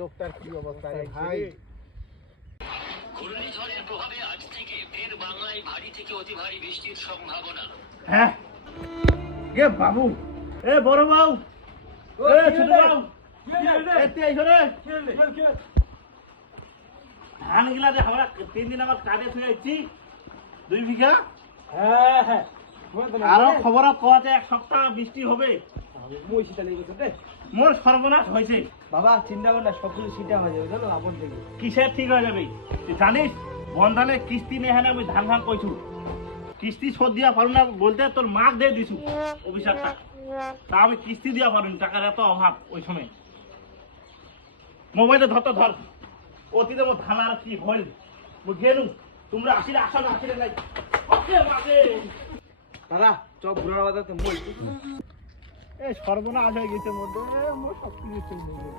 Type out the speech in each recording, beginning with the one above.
লোকটার কি অবস্থা রে ভাই। ঘূর্ণিঝড়ের প্রভাবে আজ থেকে ফের বাংলায় ভারী থেকে অতি ভারী বৃষ্টির সম্ভাবনা। হ্যাঁ কে বাবু, এ বড় বাবু, এ ছোট বাবু, এতে আইছো রে। ধান গিলা যে আমরা 3 দিন আমার কাটে থুয়ে আইছি 2 বিঘা। হ্যাঁ হ্যাঁ আর খবর কোয়াতে 1 সপ্তাহ বৃষ্টি হবে। মই সেটা লেগে গেছে রে মোর সর্বনাশ হয়েছে বাবা। চিন্তা কর না, সবকিছু সিটা হয়ে যাবে জানো আপন থেকে। কিসের ঠিক হয়ে যাবে তুই জানিস? বন্ধনে কিস্তি নেই হ্যাঁ আমি ধান ধান কইছু, কিস্তি শোধ দিয়া পারু না বলতে তোর মাক দিয়ে দিছু অভিশাপটা। তা আমি কিস্তি দিয়া পারুনি, টাকার এত অভাব ওই সময়। মোবাইলে ধর তো ধর, অতীতে মোর ধান আর কি হইল মই গেলু, তোমরা আসিলে আসা না আসিলে নাই। ওকে বাজে দাদা চপ বুড়া বাজাতে মই এই সর্বনাশ হয়ে গেছে মধ্যে মোর সব কিছু চলে গেল।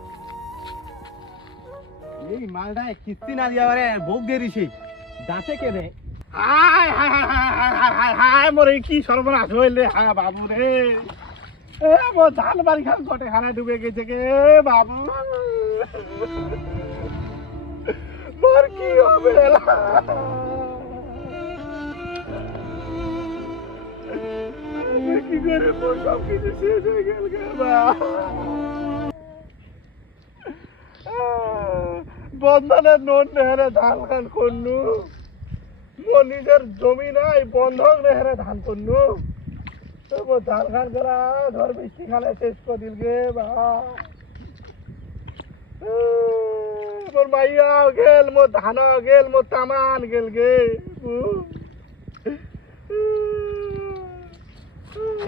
এই মালটা কিস্তি না দিয়া পারে ভোগ দিয়ে দিছে দাঁতে কে রে। হায় হায় হায় হায় হায় হায় হায় মোর এই কি সর্বনাশ হইলে। হায় বাবু রে, এ মোর ধান বাড়ি খান কটে খানায় ডুবে গেছে গে বাবু। মোর কি হবে কি করে মোর সব কিছু শেষ হয়ে গেল গে বা। বন্ধনে নোট নেহারে ধান খান করনু, মোর নিজের জমি নাই বন্ধক নেহারে ধান করনু। মোর ধান খান করা ধর বৃষ্টি খালে শেষ করে দিল গে বা। মোর মাইয়াও গেল, মোর ধানও গেল, মোর তামান গেল গে।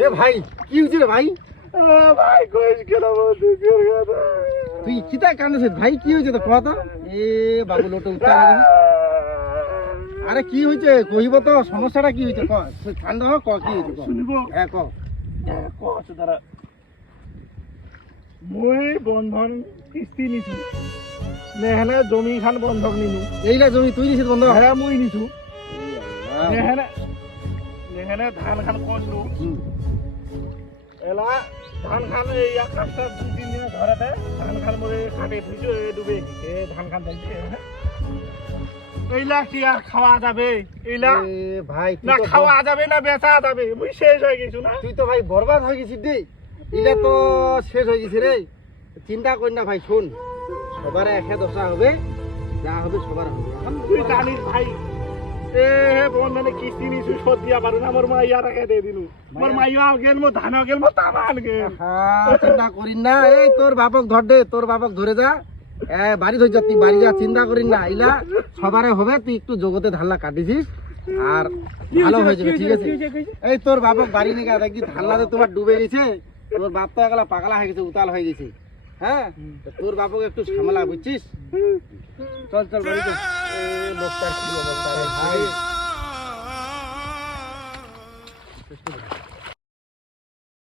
এ ভাই কি হইছে রে ভাই? ভাই কইস কেন মোর দুঃখের কথা। তুই কিতা কান্দছিস ভাই? কি হইছে তো কথা? এ বাবু লোটো উত্তর লাগি। আরে কি হইছে কইব তো, সমস্যাটা কি হইছে ক। তুই ঠান্ডা হ, ক কি হইছে ক। শুনিব? হ্যাঁ ক। কচ দাঁড়া, মই বন্ধন কিস্তি নিছু, নেহেনে জমি খান বন্ধক নিনু। এইলা জমি তুই দিছিস বন্ধ? হ্যাঁ মই নিছু। নেহেনে নেহেনে ধান খান করলু। এলা ধান খান এই আকাশটা 2-3 দিন ধরেতে ধান খান মরে কাটে থুইছো ডুবে গেছে ধান খান যাইছে। এইলা কি আর খাওয়া যাবে? এইলা এ ভাই তুই না তো খাওয়া যাবে না বেচা যাবে, মুই শেষ হয়ে গেছু না। তুই তো ভাই বরবাদ হয়ে গেছিস রে। ইলা তো শেষ হয়ে গেছে রে। চিন্তা কর না ভাই, শোন সবার একে দশা হবে, যা হবে সবার হবে। তুই জানিস ভাই, এ বন্ধনে কিস্তি নিছু শোধ দিয়া পারু না, মোর মাইয়া রেখে দিয়ে দিনু। মোর মাইয়া গেল, মোর ধান গেল, মোর তামান গেল। হ্যাঁ চিন্তা করিন না। এই তোর বাপক ধর দে, তোর বাপক ধরে যা। বাড়ি ধর যা, তুই বাড়ি যা, চিন্তা করিন না। ইলা সবারে হবে, তুই একটু জগতে ধাল্লা কাটিছিস আর ভালো হয়ে যাবে, ঠিক আছে? এই তোর বাপক বাড়ি নিয়ে দেখি ধাল্লাতে তোমার ডুবে গেছে, তোর বাপ তো একলা পাগলা হয়ে গেছে, উতাল হয়ে গেছে। হ্যাঁ তোর বাপক একটু সামলা, বুঝছিস? চল চল বাড়ি চল। লোকটার কি অবস্থা রে ভাই।